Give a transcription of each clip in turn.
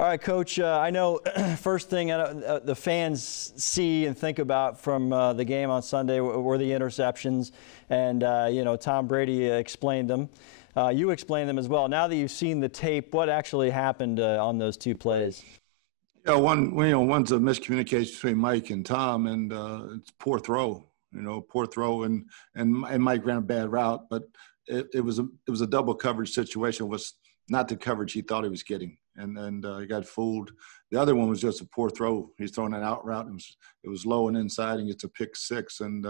All right, Coach, I know first thing the fans see and think about from the game on Sunday were the interceptions, and, Tom Brady explained them. You explained them as well. Now that you've seen the tape, what actually happened on those two plays? Yeah, one's a miscommunication between Mike and Tom, and it's poor throw. Poor throw, and Mike ran a bad route, but it was a double coverage situation. It was not the coverage he thought he was getting, and he got fooled. The other one was just a poor throw. He's throwing an out route, and it was low and inside, and it's a pick six. And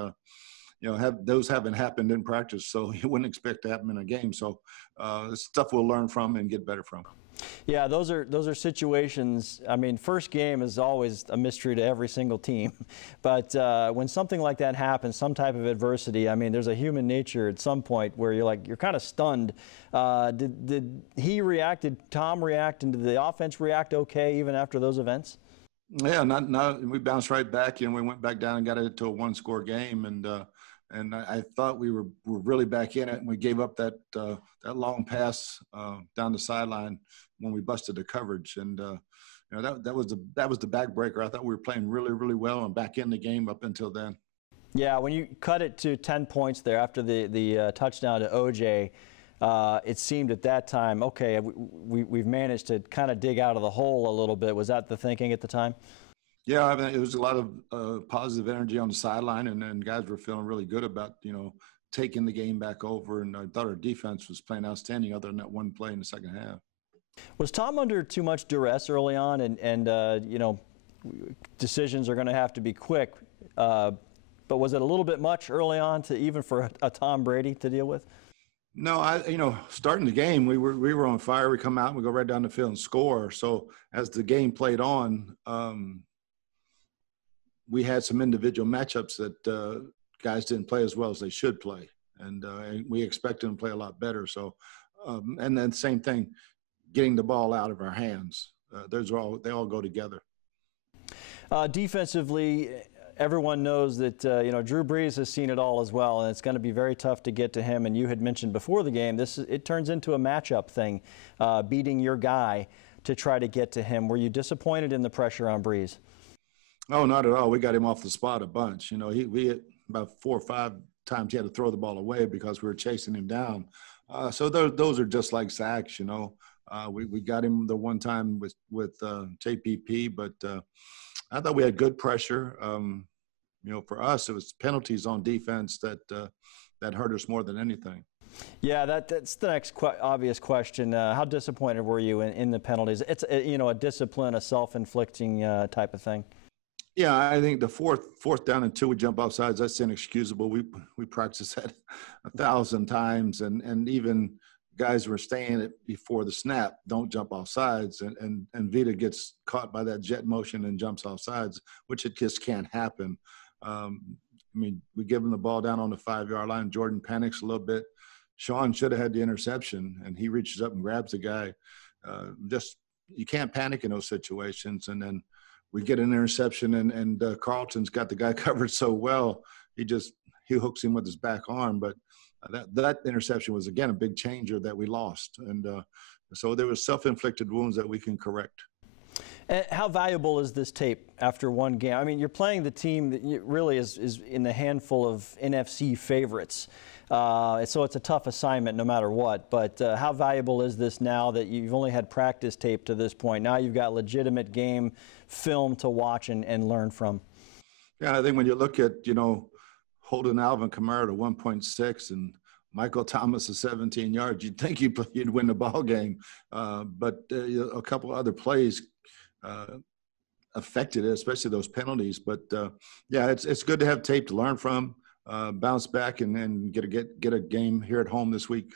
those haven't happened in practice, so you wouldn't expect to happen in a game. So it's stuff we'll learn from and get better from. Yeah, those are situations. I mean, first game is always a mystery to every single team, but when something like that happens, some type of adversity, I mean, there's a human nature at some point where you're kind of stunned. Did he react? Did Tom react? And did the offense react okay even after those events? Yeah, not we bounced right back, and we went back down and got it to a one-score game, and I thought we were really back in it, and we gave up that long pass down the sideline when we busted the coverage, and that was the backbreaker. I thought we were playing really, really well and back in the game up until then. Yeah, when you cut it to 10 points there after the touchdown to OJ, it seemed at that time, okay, we've managed to kind of dig out of the hole a little bit. Was that the thinking at the time? Yeah, I mean, it was a lot of positive energy on the sideline, and guys were feeling really good about, taking the game back over. And I thought our defense was playing outstanding other than that one play in the second half. Was Tom under too much duress early on? And decisions are going to have to be quick. But was it a little bit much early on even for a Tom Brady to deal with? No, starting the game, we were on fire. We come out and we go right down the field and score. So as the game played on, we had some individual matchups that guys didn't play as well as they should play, and we expected them to play a lot better. So, and then same thing, getting the ball out of our hands. They all go together. Defensively, everyone knows that Drew Brees has seen it all as well, and it's going to be very tough to get to him. And you had mentioned before the game, it turns into a matchup thing, beating your guy to try to get to him. Were you disappointed in the pressure on Brees? Oh, not at all. We got him off the spot a bunch. We had about 4 or 5 times he had to throw the ball away because we were chasing him down. So those are just like sacks. We got him the one time with JPP, but I thought we had good pressure. For us, it was penalties on defense that hurt us more than anything. Yeah, that's the next obvious question. How disappointed were you in the penalties? It's a discipline, a self-inflicting type of thing. Yeah, I think the fourth down and 2, we jump off sides. That's inexcusable. We practiced that 1,000 times, and even guys were saying it before the snap, don't jump off sides, and Vita gets caught by that jet motion and jumps off sides, which it just can't happen. We give him the ball down on the 5-yard line. Jordan panics a little bit. Sean should have had the interception, and he reaches up and grabs the guy. You can't panic in those situations, and then we get an interception, and Carlton's got the guy covered so well, he hooks him with his back arm. But that interception was, again, a big changer that we lost. And so there was self-inflicted wounds that we can correct. And how valuable is this tape after one game? I mean, you're playing the team that really is in the handful of NFC favorites. So it's a tough assignment no matter what. But how valuable is this now that you've only had practice tape to this point? Now you've got legitimate game film to watch and learn from. Yeah, I think when you look at, holding Alvin Kamara to 1.6 and Michael Thomas to 17 yards, you'd think you'd win the ball game. But a couple other plays affected it, especially those penalties. But yeah, it's good to have tape to learn from, bounce back, and get a game here at home this week.